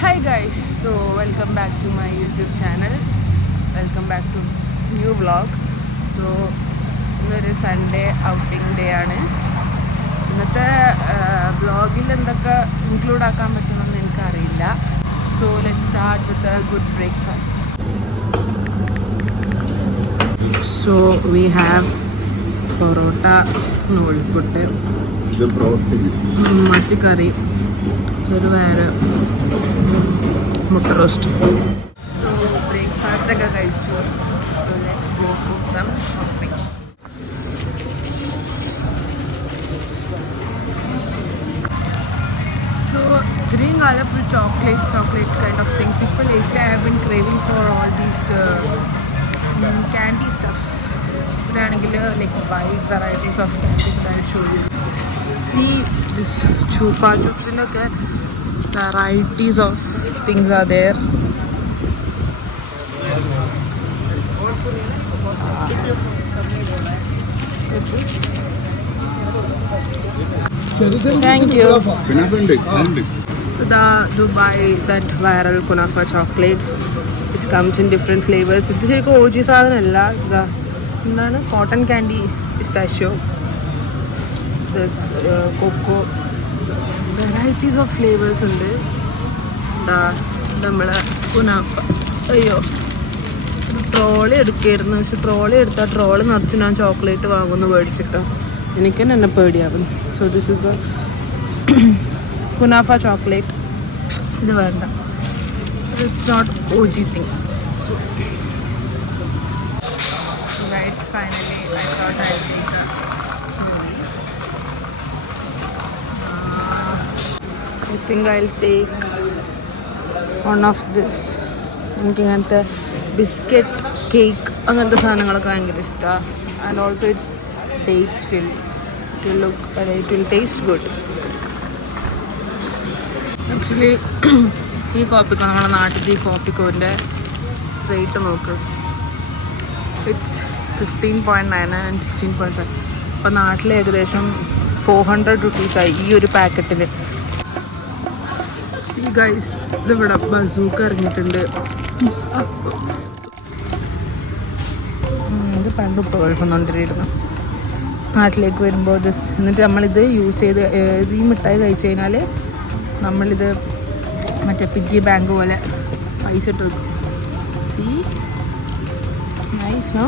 Hi guys, so welcome back to my YouTube channel. Welcome back to new vlog. So ഇന്നൊരു Sunday outing day ആണ്. ഇന്നത്തെ വ്ളോഗിൽ എന്തൊക്കെ include ആക്കാൻ പറ്റുമെന്ന് എനിക്കറിയില്ല. So let's start with a good breakfast. So we have parotta, noolputtu, mathikkari, cherupayar, mutta roast. So breakfast ഒക്കെ കഴിച്ചു. So let's go to some shopping. So ഇത്രയും കാലം full chocolate kind of things. ഇപ്പോൾ lately I have been craving for all these candy stuffs. ഇവിടെയാണെങ്കിൽ like wide varieties of candies that I'll show you. See this chupa chupsനൊക്കെ varieties of things are there. Thank you. The Dubai, that viral kunafa chocolate, which comes in different flavors. ഇത് ശരിക്കും OG സാധനമല്ല. ഇതാ എന്താണ് cotton candy, pistachio, this cocoa, varieties of flavours ഉണ്ട്. എന്താ നമ്മളെ കുനാഫ. അയ്യോ, trolley എടുക്കായിരുന്നു. പക്ഷെ ട്രോളി എടുത്താൽ ട്രോളി നിറച്ച് ഞാൻ ചോക്ലേറ്റ് വാങ്ങുന്നു മേടിച്ചിട്ടോ. എനിക്ക് തന്നെ എന്നെ പേടിയാവുന്നു. So this is kunafa chocolate. ഇത് വേണ്ട, it's not OG thing. So guys, finally I thought I'll take a smoothie. I think I'll take one of this. എനിക്കിങ്ങനത്തെ ബിസ്ക്കറ്റ്, കേക്ക് അങ്ങനത്തെ സാധനങ്ങളൊക്കെ ഭയങ്കര ഇഷ്ടമാണ്. And also it's dates filled. It will taste good. Actually ഈ Kopiko, നമ്മുടെ നാട്ടിൽ ഈ കോപ്പിക്കോൻ്റെ റേറ്റ് നോക്ക്. It's 15.9 and 16.5. അപ്പോൾ നാട്ടിൽ ഏകദേശം 400 rupees ഈ ഒരു പാക്കറ്റിന്. സീ ഗൈസ്, ഇതിവിടെ ബസൂക്ക ഇറങ്ങിയിട്ടുണ്ട്. ഇത് പണ്ട് ഇപ്പോൾ കുഴപ്പമൊന്നുകൊണ്ടിരുന്നു. നാട്ടിലേക്ക് വരുമ്പോൾ എന്നിട്ട് നമ്മളിത് യൂസ് ചെയ്ത് ഈ മിഠായി കഴിച്ച് കഴിഞ്ഞാൽ നമ്മളിത് മറ്റേ പിഗ്ഗി ബാങ്ക് പോലെ പൈസ ഇട്ട് വെക്കും. See it's nice, no?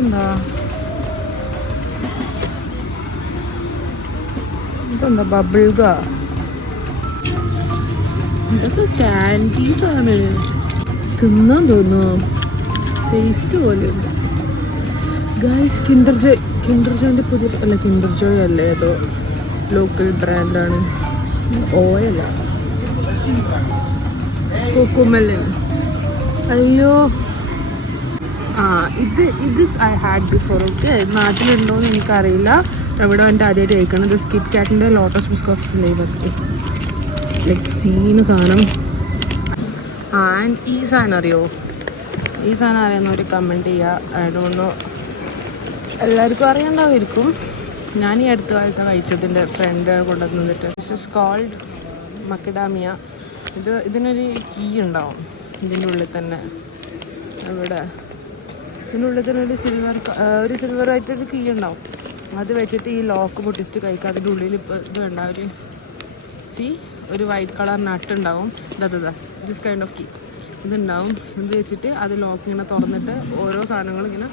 എന്താ ഇതെന്താ ബബിൾഗ? ഇതൊക്കെ ക്യാൻഡീസാണ്. തിന്നാൻ തോന്നുന്നു, ടേസ്റ്റ് പോലെയുണ്ട്. ഗൈസ്, കിൻഡർ ജോയിൻ്റെ പുതിയ കിൻഡർ ജോയ് അല്ല, ഏതോ ലോക്കൽ ബ്രാൻഡാണ്. ഓയല, കോക്കോമെലൻ. അയ്യോ, ഇത് ഐ ഹാഡ് ബിഫോർ. ഓക്കെ, നാട്ടിലുണ്ടോയെന്ന് എനിക്കറിയില്ല. ഇവിടെ എൻ്റെ ആദ്യമായിട്ട് കഴിക്കണം. ഇത് കിറ്റ് കാറ്റിൻ്റെ lotus biscoff flavour. It's like സീന് സാധനം. ആൻഡ് ഈ സാധനം അറിയോ? ഈ സാധനം അറിയുന്നവർ കമൻറ്റ് ചെയ്യുക. ഐ ഡോണ്ട് നോ, എല്ലാവർക്കും അറിയണ്ടാവുമായിരിക്കും. ഞാൻ ഈ അടുത്ത കാലത്ത് കഴിച്ചതിൻ്റെ ഫ്രണ്ട് കൊണ്ടുവന്നിട്ട്. This is cold macadamia. ഇതിനൊരു കീ ഉണ്ടാവും ഇതിൻ്റെ ഉള്ളിൽ തന്നെ. ഇവിടെ ഇതിൻ്റെ ഉള്ളിൽ തന്നെ ഒരു സിൽവറായിട്ടൊരു കീ ഉണ്ടാവും. അത് വെച്ചിട്ട് ഈ ലോക്ക് പൊട്ടിച്ചിട്ട് കഴിക്കുക. അതിൻ്റെ ഉള്ളിൽ ഇപ്പോൾ ഇത് ഉണ്ടാവും, ഒരു വൈറ്റ് കളർ നട്ട് ഉണ്ടാവും. ദിസ് കൈൻഡ് ഓഫ് കീ ഇതുണ്ടാവും. ഇത് വെച്ചിട്ട് അത് ലോക്ക് ഇങ്ങനെ തുറന്നിട്ട് ഓരോ സാധനങ്ങളും ഇങ്ങനെ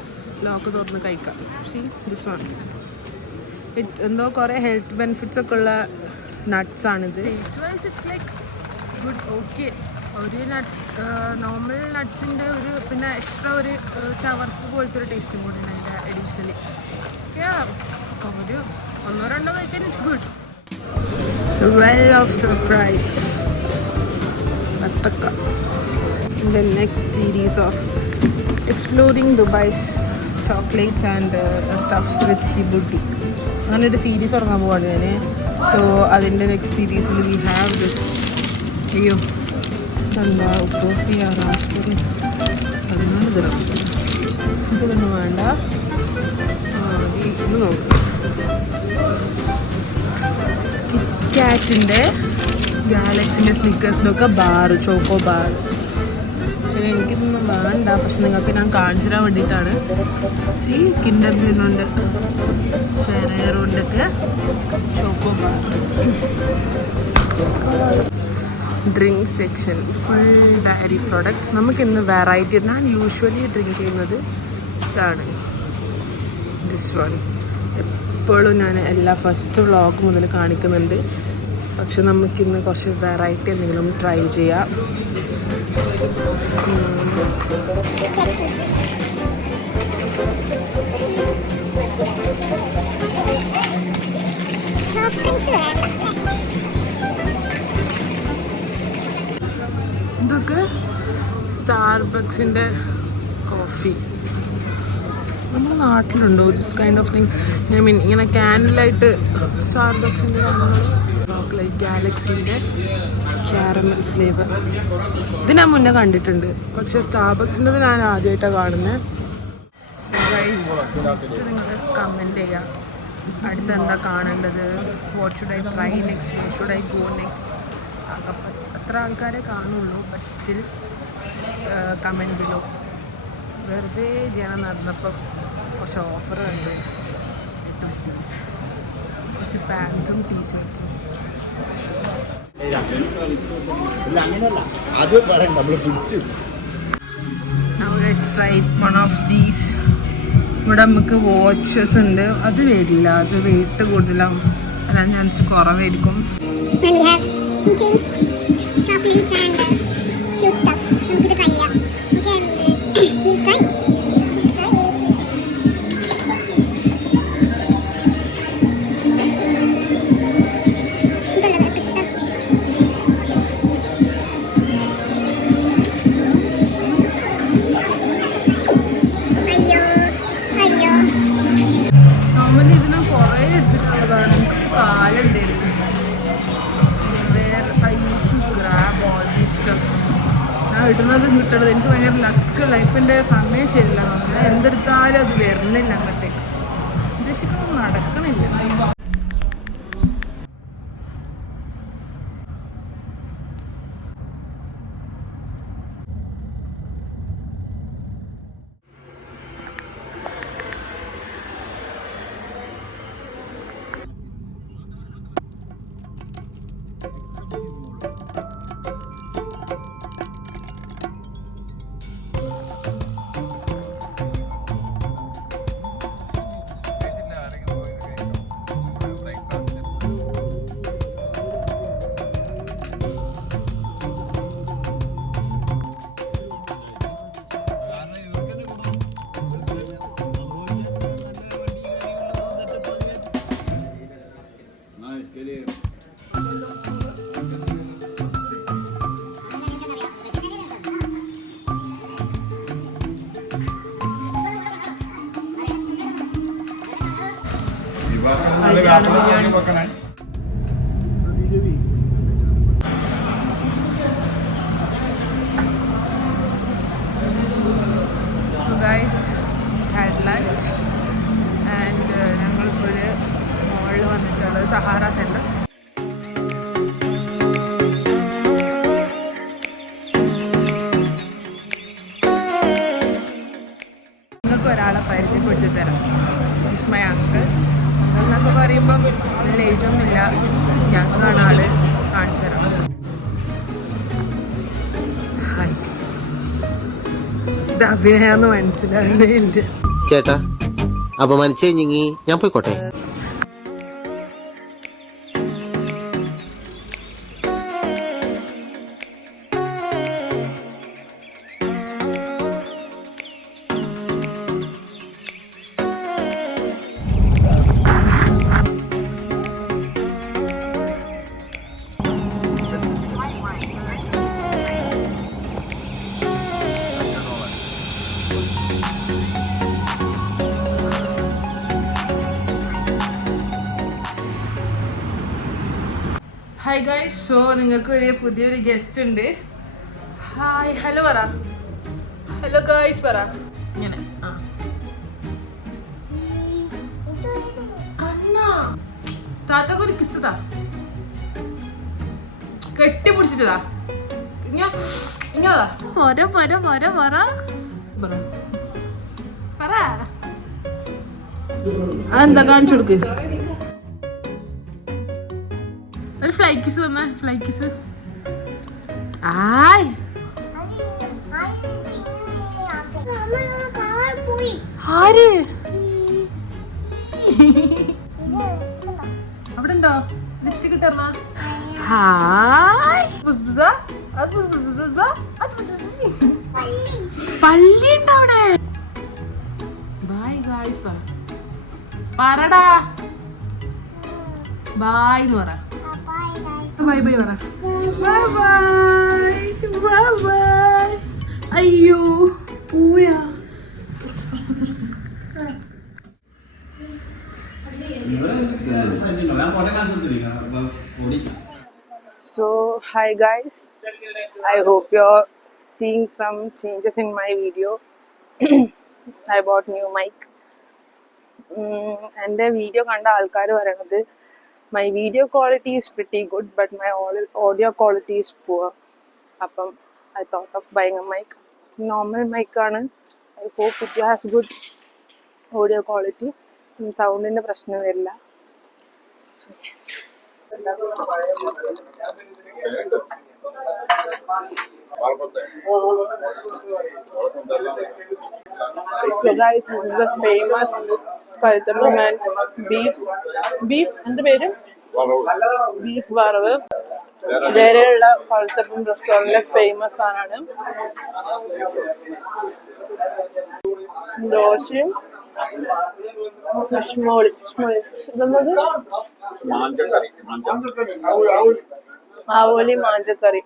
ലോക്ക് തുറന്ന് കഴിക്കാം. ദിസ് വൺ എന്തോ കുറേ ഹെൽത്ത് ബെനിഫിറ്റ്സ് ഒക്കെ ഉള്ള നട്ട്സാണിത്. Taste wise it's like good. Okay, ഒരു നോർമൽ നട്ട്സിൻ്റെ ഒരു പിന്നെ എക്സ്ട്രാ ഒരു ചവർപ്പ് പോലത്തെ ഒരു ടേസ്റ്റും കൂടി ഉണ്ട് അതിൻ്റെ അഡീഷണലി. ഒരു ഒന്നോ രണ്ടോ കഴിക്കാൻ it's good. Well of surprise. Attaka. In the next series of exploring Dubai's chocolates and stuffs with Djibouti. അങ്ങനൊരു സീരീസ് തുടങ്ങാൻ പോവാണ് ഞാൻ. സോ അതിൻ്റെ നെക്സ്റ്റ് സീരീസിൽ വി ഹാവ് ദിസ്. അയ്യോ, എന്താ കോഫി റാസ്പൂരി 14 dirhams. ഇതൊന്നും വേണ്ട. ഇത് നോക്കാം. കാറ്റിൻ്റെ ഗാലക്സിൻ്റെ സ്നിക്കേഴ്സിനൊക്കെ ബാർ, ചോക്കോ ബാർ. ശരി, എനിക്കിതൊന്നും വേണ്ട, പക്ഷെ നിങ്ങൾക്ക് ഞാൻ കാണിച്ചു തരാൻ വേണ്ടിയിട്ടാണ്. സി കിൻഡർ ബ്യൂനുണ്ട്, ഫെറേറോണ്ടൊക്കെ choco bar. Drink section full dairy products. നമുക്കിന്ന് വെറൈറ്റി, ഞാൻ യൂഷ്വലി ഡ്രിങ്ക് ചെയ്യുന്നത് ഇതാണ്, ദിസ് വൺ. എപ്പോഴും ഞാൻ എല്ലാ ഫസ്റ്റ് വ്ളോഗ് മുതൽ കാണിക്കുന്നുണ്ട്. പക്ഷെ നമുക്കിന്ന് കുറച്ച് വെറൈറ്റി എന്തെങ്കിലും ട്രൈ ചെയ്യാം. ഇതൊക്കെ സ്റ്റാർബക്സിൻ്റെ കോഫി. നമ്മുടെ നാട്ടിലുണ്ടോ this kind of thing? I mean ഇങ്ങനെ ക്യാൻഡിലായിട്ട് സ്റ്റാർബക്സിൻ്റെ ചോക്ലേറ്റ് ഗാലക്സിൻ്റെ ക്യാരമൽ ഫ്ലേവർ. ഇത് ഞാൻ മുന്നേ കണ്ടിട്ടുണ്ട്, പക്ഷെ സ്റ്റാർബക്സിൻ്റെ ഞാൻ ആദ്യമായിട്ടാണ് കാണുന്നത്. നിങ്ങൾ കമൻറ്റ് ചെയ്യാം അടുത്ത് എന്താ കാണേണ്ടത്, what should I try next, way should I go next. അത്ര ആൾക്കാരെ കാണുള്ളൂ, ബട്ട് സ്റ്റിൽ കമൻറ്റ് ബിലോ. വെറുതെ ജനം നടന്നപ്പോൾ കുറച്ച് ഓഫർ ഉണ്ട്, കിട്ടും കുറച്ച് പാൻസും ടീഷർട്സും. Now let's try one of these. ഇവിടെ നമുക്ക് വാച്ചസ് ഉണ്ട്, അത് വരില്ല, അത് വെയിറ്റ് കൂടുതലാവും, വരാൻ ചാൻസ് കുറവായിരിക്കും. നോർമലി ഇതിന് കുറേ എടുത്തിട്ടുള്ളതാണ്, എനിക്കൊരു കാലുണ്ടായിരുന്നു. ഞാൻ ഇടുന്നതും കിട്ടണത് എനിക്ക് ഭയങ്കര ലക്കുള്ള, ഇപ്പം എൻ്റെ സമയം ശരിയില്ല, ഞാൻ എന്തെടുത്താലും അത് വരുന്നില്ല അങ്ങോട്ടേക്ക്, ഉദ്ദേശിക്കുന്നത് നടക്കണില്ല. So guys, had lunch and ഞങ്ങളിപ്പോൾ ഒരു മോളിൽ വന്നിട്ടുള്ളത് സഹാറ സെൻറ്റർ. നിങ്ങൾക്ക് ഒരാളെ പരിചയപ്പെടുത്തി തരാം, മൈ അങ്കിൾ എന്നൊക്കെ പറയുമ്പം നല്ല ഏജൊന്നുമില്ല, ഞങ്ങളാണ് ആള്, കാണിച്ചു തരാം. ഇത് അഭിനയാന്ന് മനസ്സിലാകുന്നേ ഇല്ല. ചേട്ടാ അപമാനിച്ചേ ഞാൻ പോയിക്കോട്ടെ. ഹായ് ഗൈസ്, സോ നിങ്ങൾക്ക് ഒരു പുതിയൊരു ഗസ്റ്റ് ഉണ്ട്. ഹായ്, ഹലോ പറ, ഹലോ ഗൈസ് പറ, ഇങ്ങനെ. ആ കണ്ണാ, താത്തക്ക് ഒരു കിസ് താ. കെട്ടിപ്പിടിച്ചിട്ടതാ ഇങ്ങനതാ പറ അതെന്താ കാണിച്ചു കൊടുക്ക് ഒരു ഫ്ലൈ കിസ് തന്ന ഫ്ലൈ കിസ് ആയ് ആര് അവിടെ ഉണ്ടോ ലിപ്സ്റ്റിക് ഇട്ടർന്നാ ഹായ് പള്ളി ഉണ്ടോ അവിടെ ബൈ ഗായ്സ് പറടാ ബൈ എന്ന് പറ ബൈ ബൈ പറ ബൈ ബൈ ബൈ ബൈ അയ്യോ പോയാ So, hi guys, I hope you're seeing some changes in my video. I bought new mic. എൻ്റെ വീഡിയോ കണ്ട ആൾക്കാർ പറയണത് my video quality is pretty good but my audio quality is poor. അപ്പം I thought of buying a mic. Normal mic ആണ്. I hope it has good audio quality. സൗണ്ടിൻ്റെ പ്രശ്നം വരില്ല. So yes. So guys, this is the famous Kalthapam and beef എന്ത് പേര് beef വറവ് വേറെയുള്ള Kalthapam റെസ്റ്റോറൻറ്റിലെ famous ആണ്. ദോശയും ഫിഷ് മോളി ഇതെന്നത് ആവോലി മാഞ്ചക്കറി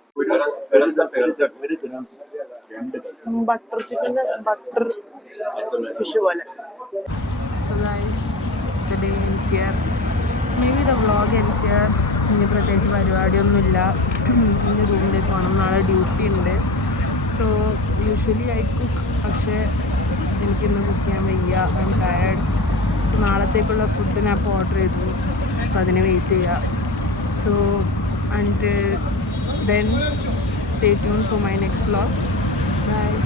ബട്ടർ ചിക്കൻ ബട്ടർ ഫിഷ് പോലെ. So guys, the day ends here. Maybe the vlog ends here. ഇനി പ്രത്യേകിച്ച് പരിപാടിയൊന്നുമില്ല. ഇനി റൂമിലേക്ക് പോകണം, നാളെ ഡ്യൂട്ടി ഉണ്ട്. സോ യൂഷ്വലി ഐ കുക്ക്, പക്ഷേ എനിക്കിന്ന് കുക്ക് ചെയ്യാൻ വയ്യ, ഐ എം ടയർഡ്. സോ നാളത്തേക്കുള്ള ഫുഡ് ഞാൻ ഇപ്പോൾ ഓർഡർ ചെയ്തു, അപ്പോൾ അതിന് വെയിറ്റ് ചെയ്യുക. So until then, stay tuned for my next vlog. Bye.